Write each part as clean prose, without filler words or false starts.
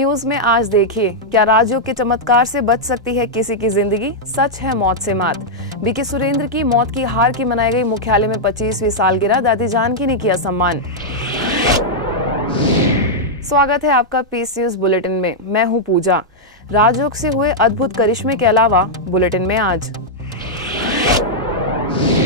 News में आज देखिए, क्या राजयोग के चमत्कार से बच सकती है किसी की जिंदगी? सच है मौत से मात। बीके सुरेंद्र की मौत की हार की मनाई गई मुख्यालय में 25वीं सालगिरह, दादी जानकी ने किया सम्मान। स्वागत है आपका पीस न्यूज बुलेटिन में। मैं हूं पूजा। राजयोग से हुए अद्भुत करिश्मे के अलावा बुलेटिन में आज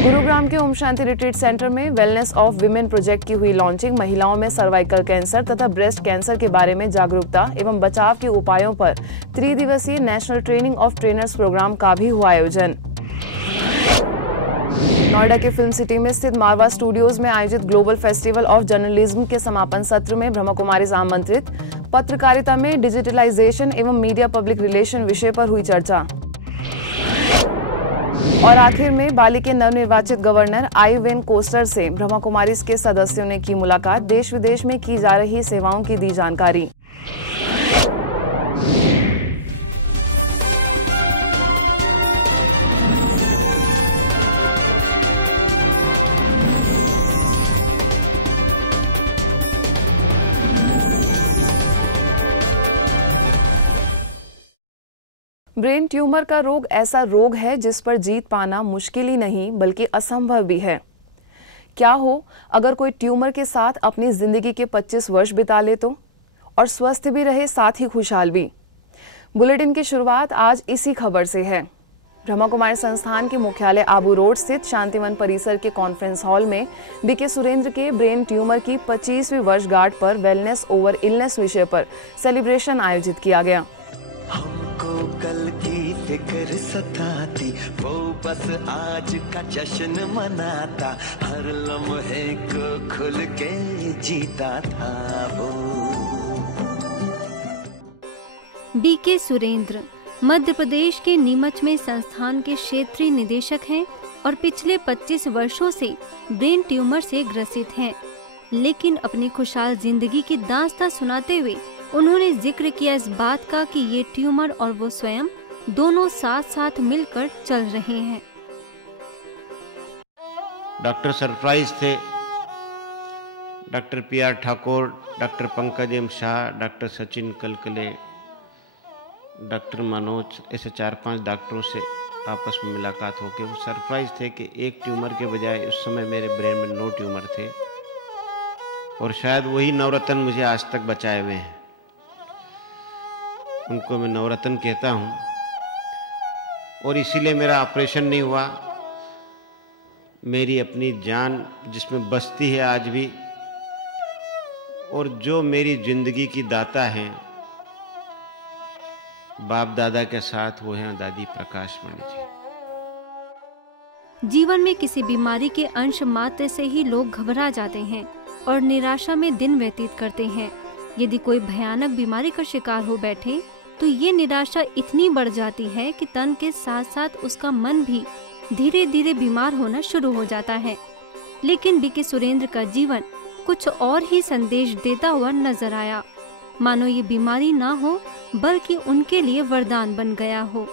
गुरुग्राम के ओम शांति रिट्रीट सेंटर में वेलनेस ऑफ विमेन प्रोजेक्ट की हुई लॉन्चिंग। महिलाओं में सर्वाइकल कैंसर तथा ब्रेस्ट कैंसर के बारे में जागरूकता एवं बचाव के उपायों पर त्रिदिवसीय national training of trainers programme का भी हुआ आयोजन। नोएडा के फिल्म सिटी में स्थित मारवा स्टूडियोज में आयोजित ग्लोबल फेस्टिवल ऑफ जर्नलिज्म के समापन सत्र में ब्रह्मा कुमारी आमंत्रित। पत्रकारिता में डिजिटलाइजेशन एवं मीडिया पब्लिक रिलेशन विषय पर हुई चर्चा। और आखिर में बाली के नवनिर्वाचित गवर्नर आइवेन कोस्टर से ब्रह्मा कुमारीज के सदस्यों ने की मुलाकात। देश विदेश में की जा रही सेवाओं की दी जानकारी। ब्रेन ट्यूमर का रोग ऐसा रोग है जिस पर जीत पाना मुश्किल ही नहीं बल्कि असंभव भी है। क्या हो अगर कोई ट्यूमर के साथ अपनी जिंदगी के 25 वर्ष बिता ले तो, और स्वस्थ भी रहे, साथ ही खुशहाल भी। बुलेटिन की शुरुआत आज इसी खबर से है। ब्रह्मा कुमारी संस्थान के मुख्यालय आबू रोड स्थित शांतिवन परिसर के कॉन्फ्रेंस हॉल में बीके सुरेंद्र के ब्रेन ट्यूमर की 25वीं वर्षगांठ पर वेलनेस ओवर इलनेस विषय पर सेलिब्रेशन आयोजित किया गया। कल की फिक्र सताती, वो बस आज का जश्न मनाता, हर लम्हे को खुल के जीता था वो। बीके सुरेंद्र मध्य प्रदेश के नीमच में संस्थान के क्षेत्रीय निदेशक हैं और पिछले 25 वर्षों से ब्रेन ट्यूमर से ग्रसित हैं। लेकिन अपनी खुशहाल जिंदगी की दास्तां सुनाते हुए उन्होंने जिक्र किया इस बात का कि ये ट्यूमर और वो स्वयं दोनों साथ साथ मिलकर चल रहे हैं। डॉक्टर सरप्राइज थे, doctor P R. Thakur, doctor Pankaj M Shah, doctor Sachin Kalkale, doctor Manoj, ऐसे 4-5 डॉक्टरों से आपस में मुलाकात होकर वो सरप्राइज थे कि एक ट्यूमर के बजाय उस समय मेरे ब्रेन में 9 ट्यूमर थे और शायद वही नवरत्न मुझे आज तक बचाए हुए हैं। उनको मैं नवरत्न कहता हूँ और इसीलिए मेरा ऑपरेशन नहीं हुआ। मेरी अपनी जान जिसमें बसती है आज भी, और जो मेरी जिंदगी की दाता हैं बाप दादा के साथ, वो हैं दादी प्रकाश मणि जी। जीवन में किसी बीमारी के अंश मात्र से ही लोग घबरा जाते हैं और निराशा में दिन व्यतीत करते हैं। यदि कोई भयानक बीमारी का शिकार हो बैठे तो ये निराशा इतनी बढ़ जाती है कि तन के साथ साथ उसका मन भी धीरे धीरे बीमार होना शुरू हो जाता है। लेकिन बीके सुरेंद्र का जीवन कुछ और ही संदेश देता हुआ नजर आया, मानो ये बीमारी ना हो बल्कि उनके लिए वरदान बन गया हो।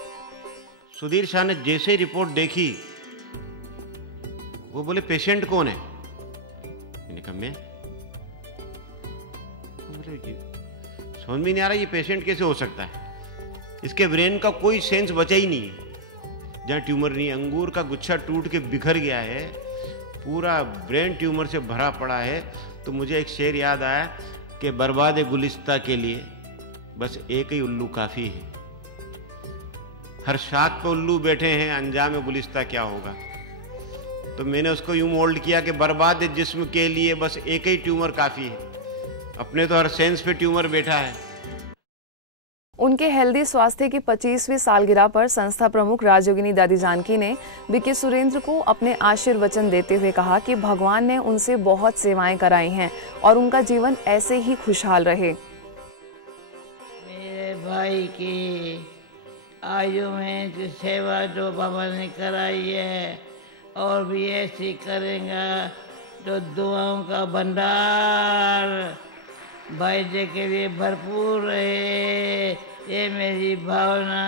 सुधीर शाह ने जैसे रिपोर्ट देखी वो बोले पेशेंट कौन है? मैंने कहा मैं। समझ में नहीं आ रहा ये पेशेंट कैसे हो सकता है, इसके ब्रेन का कोई सेंस बचा ही नहीं है। जहाँ ट्यूमर नहीं, अंगूर का गुच्छा टूट के बिखर गया है, पूरा ब्रेन ट्यूमर से भरा पड़ा है। तो मुझे एक शेर याद आया कि बर्बाद गुलिस्ता के लिए बस एक ही उल्लू काफी है। हर शाख पे उल्लू बैठे हैं, अंजाम गुलिस्ता क्या होगा। तो मैंने उसको यूं मोल्ड किया कि बर्बाद जिस्म के लिए बस एक ही ट्यूमर काफी है। अपने तो हर सेंस पे ट्यूमर बैठा है। उनके हेल्दी स्वास्थ्य की 25वीं सालगिरह पर संस्था प्रमुख राजयोगिनी दादी जानकी ने बीके सुरेंद्र को अपने आशीर्वचन देते हुए कहा कि भगवान ने उनसे बहुत सेवाएं कराई हैं और उनका जीवन ऐसे ही खुशहाल रहे। मेरे भाई की आयु में जो सेवा जो बाबा ने कराई है और भी ऐसी करेगा, जो दुआओं का भंडार भाई जी के लिए भरपूर रहे, ये मेरी भावना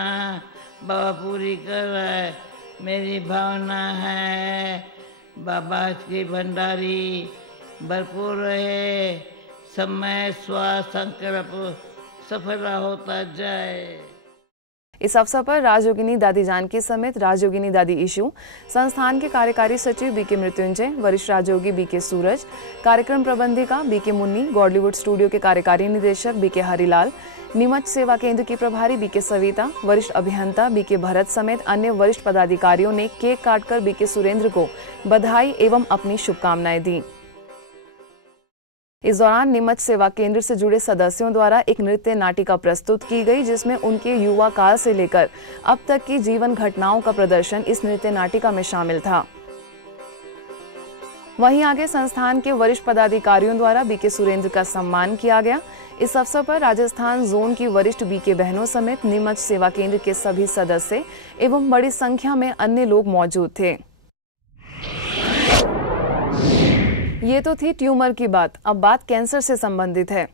बाबा पूरी कर रहा है। मेरी भावना है बाबा की भंडारी भरपूर रहे, समय स्वास्थ्य संकल्प सफल होता जाए। इस अवसर पर राजयोगिनी दादी जानकी समेत राजयोगिनी दादी इशू, संस्थान के कार्यकारी सचिव बीके मृत्युंजय, वरिष्ठ राजयोगी बीके सूरज, कार्यक्रम प्रबंधिका बीके मुन्नी, गॉडलीवुड स्टूडियो के कार्यकारी निदेशक बीके हरिलाल, नीमच सेवा केंद्र की प्रभारी बीके सविता, वरिष्ठ अभियंता बीके भरत समेत अन्य वरिष्ठ पदाधिकारियों ने केक काटकर बीके सुरेंद्र को बधाई एवं अपनी शुभकामनाएं दी। इस दौरान नीमच सेवा केंद्र से जुड़े सदस्यों द्वारा एक नृत्य नाटिका प्रस्तुत की गई, जिसमें उनके युवा काल से लेकर अब तक की जीवन घटनाओं का प्रदर्शन इस नृत्य नाटिका में शामिल था। वहीं आगे संस्थान के वरिष्ठ पदाधिकारियों द्वारा बीके सुरेंद्र का सम्मान किया गया। इस अवसर पर राजस्थान जोन की वरिष्ठ बीके बहनों समेत नीमच सेवा केंद्र के सभी सदस्य एवं बड़ी संख्या में अन्य लोग मौजूद थे। ये तो थी ट्यूमर की बात। अब बात कैंसर से संबंधित है।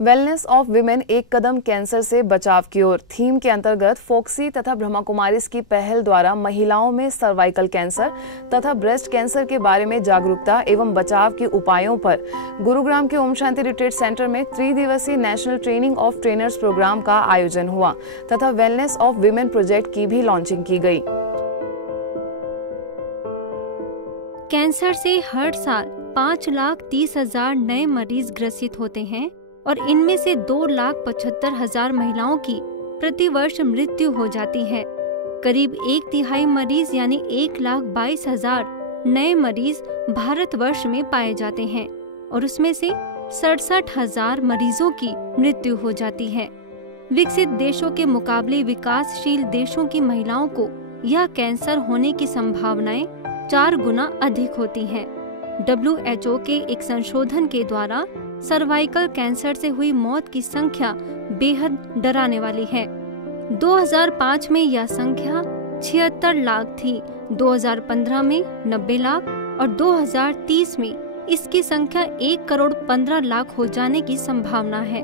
वेलनेस ऑफ विमेन, एक कदम कैंसर से बचाव की ओर थीम के अंतर्गत फोक्सी तथा ब्रह्मा कुमारीज की पहल द्वारा महिलाओं में सर्वाइकल कैंसर तथा ब्रेस्ट कैंसर के बारे में जागरूकता एवं बचाव के उपायों पर गुरुग्राम के ओम शांति रिट्रीट सेंटर में 3 दिवसीय national training of trainers programme का आयोजन हुआ तथा वेलनेस ऑफ विमेन प्रोजेक्ट की भी लॉन्चिंग की गई। कैंसर से हर साल 5,30,000 नए मरीज ग्रसित होते हैं और इनमें से 2,75,000 महिलाओं की प्रतिवर्ष मृत्यु हो जाती है। करीब 1/3 मरीज यानी 1,22,000 नए मरीज भारतवर्ष में पाए जाते हैं और उसमें से 67,000 मरीजों की मृत्यु हो जाती है। विकसित देशों के मुकाबले विकासशील देशों की महिलाओं को यह कैंसर होने की संभावनाएं 4 गुना अधिक होती हैं। WHO के एक संशोधन के द्वारा सर्वाइकल कैंसर से हुई मौत की संख्या बेहद डराने वाली है। 2005 में यह संख्या 76 लाख थी, 2015 में 90 लाख और 2030 में इसकी संख्या 1,15,00,000 हो जाने की संभावना है।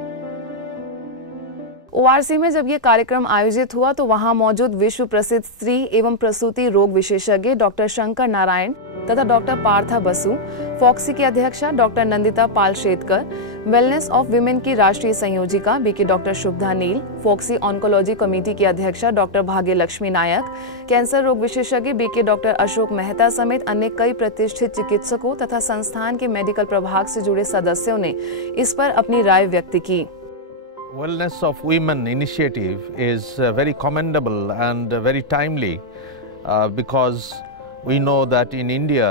ORC में जब ये कार्यक्रम आयोजित हुआ तो वहां मौजूद विश्व प्रसिद्ध स्त्री एवं प्रसूति रोग विशेषज्ञ डॉक्टर शंकर नारायण तथा डॉक्टर पार्था बसु, फॉक्सी की अध्यक्षा doctor Nandita Palshetkar, wellness of women की राष्ट्रीय संयोजिका B K doctor Shubhada Neel, FOGSI oncology committee की अध्यक्षा डॉक्टर भाग्य लक्ष्मी नायक, कैंसर रोग विशेषज्ञ बीके डॉक्टर अशोक मेहता समेत अन्य कई प्रतिष्ठित चिकित्सकों तथा संस्थान के मेडिकल प्रभाग से जुड़े सदस्यों ने इस पर अपनी राय व्यक्त की। Wellness of Women initiative is very commendable and very timely because we know that in India,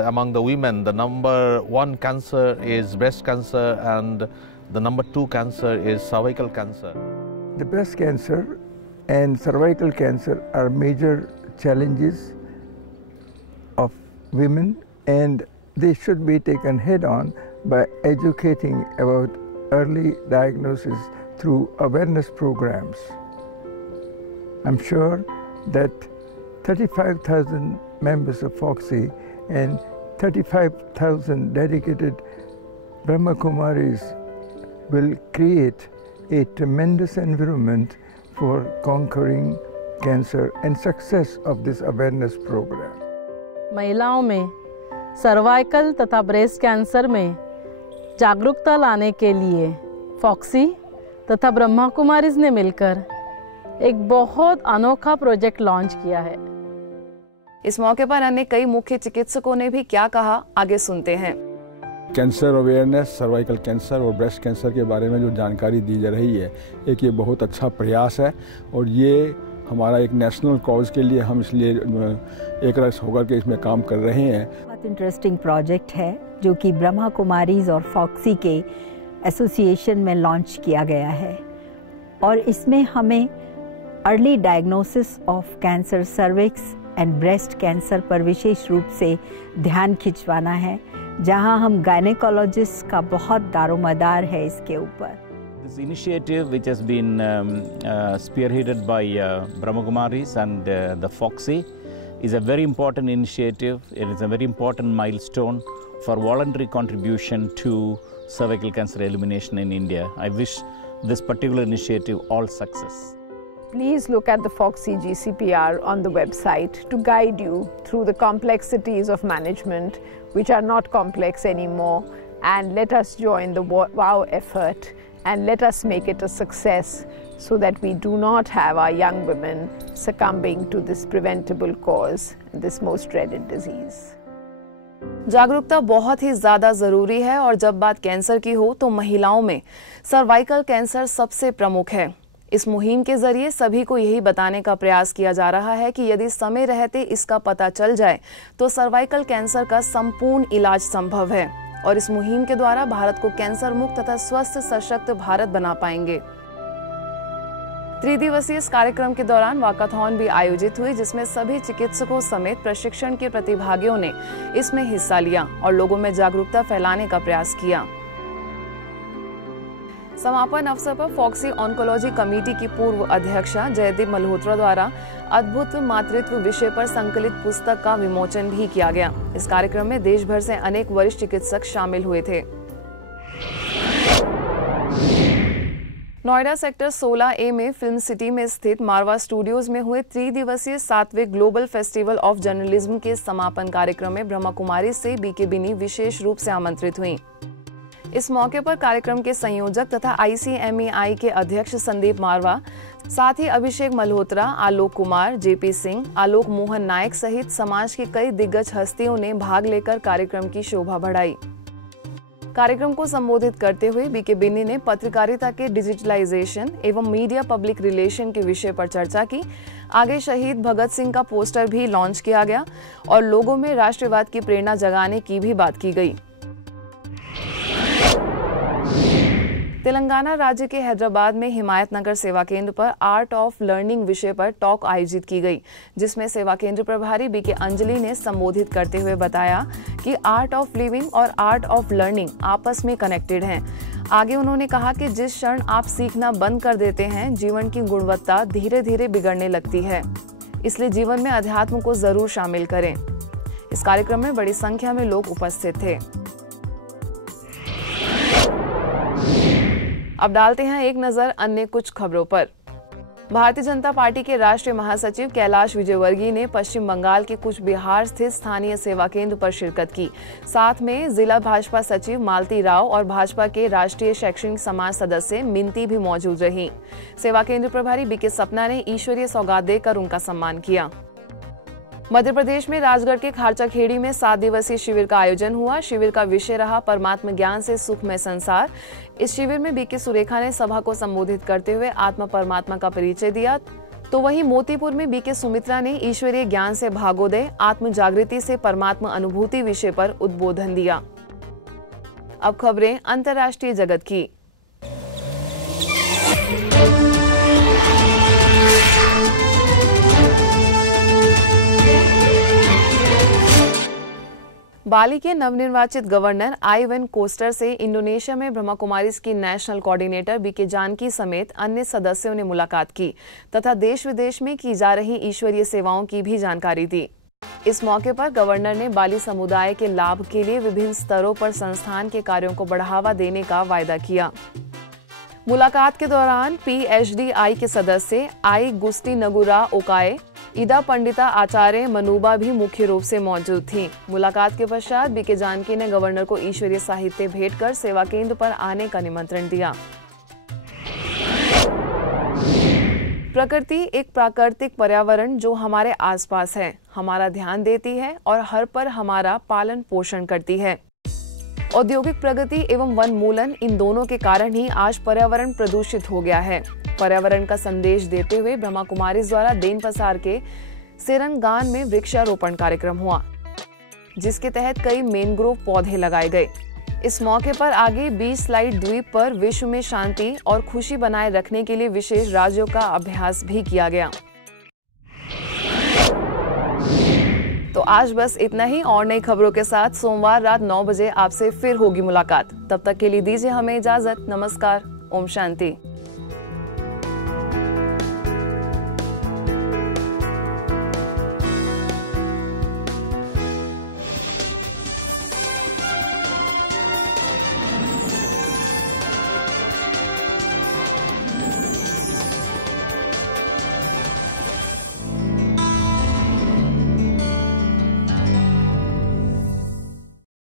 among the women, the number 1 cancer is breast cancer and the number 2 cancer is cervical cancer. The breast cancer and cervical cancer are major challenges of women, and they should be taken head on by educating about early diagnosis through awareness programs. I'm sure that 35,000 members of Foxy and 35,000 dedicated Brahma Kumaris will create a tremendous environment for conquering cancer and success of this awareness program. महिलाओं में cervical तथा breast cancer में जागरूकता लाने के लिए foxy तथा ब्रह्मा कुमारीज ने मिलकर एक बहुत अनोखा प्रोजेक्ट लॉन्च किया है। इस मौके पर अन्य कई मुख्य चिकित्सकों ने भी क्या कहा, आगे सुनते हैं। कैंसर अवेयरनेस, सर्वाइकल कैंसर और ब्रेस्ट कैंसर के बारे में जो जानकारी दी जा रही है, एक ये बहुत अच्छा प्रयास है और ये हमारा एक नेशनल कॉज के लिए हम इसलिए एक रस होकर के इसमें काम कर रहे हैं। बहुत इंटरेस्टिंग प्रोजेक्ट है जो कि ब्रह्मा कुमारीज और फॉक्सी के एसोसिएशन में लॉन्च किया गया है और इसमें हमें early diagnosis of cancer cervix and breast cancer पर विशेष रूप से ध्यान खिंचवाना है, जहां हम गायनेकोलॉजिस्ट का बहुत दारोमदार है इसके ऊपर। This initiative, which has been spearheaded by Brahma Kumaris and the Foxy, is a very important initiative. It is a very important milestone for voluntary contribution to cervical cancer elimination in India. I wish this particular initiative all success. Please look at the Foxy GCPR on the website to guide you through the complexities of management, which are not complex anymore, and let us join the WOW effort and let us make it a success so that we do not have our young women succumbing to this preventable cause, this most dreaded disease. जागरूकता बहुत ही ज़्यादा ज़रूरी है और जब बात cancer की हो तो महिलाओं में सर्वाइकल कैंसर सबसे प्रमुख है। इस मुहिम के जरिए सभी को यही बताने का प्रयास किया जा रहा है कि यदि समय रहते इसका पता चल जाए तो सर्वाइकल कैंसर का संपूर्ण इलाज संभव है और इस मुहिम के द्वारा भारत को कैंसर मुक्त तथा स्वस्थ सशक्त भारत बना पाएंगे। 3 दिवसीय इस कार्यक्रम के दौरान वॉकाथॉन भी आयोजित हुई जिसमें सभी चिकित्सकों समेत प्रशिक्षण के प्रतिभागियों ने इसमें हिस्सा लिया और लोगों में जागरूकता फैलाने का प्रयास किया। समापन अवसर पर फॉक्सी ऑन्कोलॉजी कमेटी की पूर्व अध्यक्षा जयदीप मल्होत्रा द्वारा अद्भुत मातृत्व विषय पर संकलित पुस्तक का विमोचन भी किया गया। इस कार्यक्रम में देश भर से अनेक वरिष्ठ चिकित्सक शामिल हुए थे। नोएडा सेक्टर 16A में फिल्म सिटी में स्थित मारवा स्टूडियोज में हुए 3 दिवसीय 7वें ग्लोबल फेस्टिवल ऑफ जर्नलिज्म के समापन कार्यक्रम में ब्रह्मा कुमारी से बीके बिनी विशेष रूप से आमंत्रित हुई। इस मौके पर कार्यक्रम के संयोजक तथा ICMEI के अध्यक्ष संदीप मारवा, साथ ही अभिषेक मल्होत्रा, आलोक कुमार, JP सिंह, आलोक मोहन नायक सहित समाज की कई दिग्गज हस्तियों ने भाग लेकर कार्यक्रम की शोभा बढ़ाई। कार्यक्रम को संबोधित करते हुए बीके बिन्नी ने पत्रकारिता के डिजिटलाइजेशन एवं मीडिया पब्लिक रिलेशन के विषय पर चर्चा की। आगे शहीद भगत सिंह का पोस्टर भी लॉन्च किया गया और लोगों में राष्ट्रवाद की प्रेरणा जगाने की भी बात की गई। तेलंगाना राज्य के हैदराबाद में हिमायत नगर सेवा केंद्र पर आर्ट ऑफ लर्निंग विषय पर टॉक आयोजित की गई, जिसमें सेवा केंद्र प्रभारी बीके अंजलि ने संबोधित करते हुए बताया कि आर्ट ऑफ लिविंग और आर्ट ऑफ लर्निंग आपस में कनेक्टेड हैं। आगे उन्होंने कहा कि जिस क्षण आप सीखना बंद कर देते हैं, जीवन की गुणवत्ता धीरे धीरे बिगड़ने लगती है, इसलिए जीवन में अध्यात्म को जरूर शामिल करें। इस कार्यक्रम में बड़ी संख्या में लोग उपस्थित थे। अब डालते हैं एक नजर अन्य कुछ खबरों पर। भारतीय जनता पार्टी के राष्ट्रीय महासचिव कैलाश विजयवर्गीय ने पश्चिम बंगाल के कुछ बिहार स्थित स्थानीय सेवा केंद्र पर शिरकत की। साथ में जिला भाजपा सचिव मालती राव और भाजपा के राष्ट्रीय शैक्षणिक समाज सदस्य मिंती भी मौजूद रही। सेवा केंद्र प्रभारी बीके सपना ने ईश्वरीय सौगात देकर उनका सम्मान किया। मध्य प्रदेश में राजगढ़ के खारचाखेड़ी में 7 दिवसीय शिविर का आयोजन हुआ। शिविर का विषय रहा परमात्म ज्ञान से सुखमय संसार। इस शिविर में बीके सुरेखा ने सभा को संबोधित करते हुए आत्मा परमात्मा का परिचय दिया, तो वहीं मोतीपुर में बीके सुमित्रा ने ईश्वरीय ज्ञान से भागोदय, आत्म जागृति से परमात्मा अनुभूति विषय पर उद्बोधन दिया। अब खबरें अंतर्राष्ट्रीय जगत की। बाली के नवनिर्वाचित गवर्नर आइवन कोस्टर से इंडोनेशिया में ब्रह्मा कुमारीज की नेशनल कोऑर्डिनेटर बीके जानकी समेत अन्य सदस्यों ने मुलाकात की तथा देश विदेश में की जा रही ईश्वरीय सेवाओं की भी जानकारी दी। इस मौके पर गवर्नर ने बाली समुदाय के लाभ के लिए विभिन्न स्तरों पर संस्थान के कार्यों को बढ़ावा देने का वायदा किया। मुलाकात के दौरान PHDI के सदस्य आई गुस्टी नगुरा ओकाए, इदा पंडिता आचार्य मनुबा भी मुख्य रूप से मौजूद थी। मुलाकात के पश्चात बीके जानकी ने गवर्नर को ईश्वरीय साहित्य भेंट कर सेवा केंद्र पर आने का निमंत्रण दिया। प्रकृति एक प्राकृतिक पर्यावरण जो हमारे आसपास है, हमारा ध्यान देती है और हर पर हमारा पालन पोषण करती है। औद्योगिक प्रगति एवं वनमूलन, इन दोनों के कारण ही आज पर्यावरण प्रदूषित हो गया है। पर्यावरण का संदेश देते हुए ब्रह्मा कुमारीज द्वारा देनपसार के सेरनगान में वृक्षारोपण कार्यक्रम हुआ, जिसके तहत कई मैंग्रोव पौधे लगाए गए। इस मौके पर आगे 20 स्लाइड द्वीप पर विश्व में शांति और खुशी बनाए रखने के लिए विशेष राज्यों का अभ्यास भी किया गया। तो आज बस इतना ही। और नई खबरों के साथ सोमवार रात 9 बजे आपसे फिर होगी मुलाकात। तब तक के लिए दीजिए हमें इजाजत। नमस्कार। ओम शांति।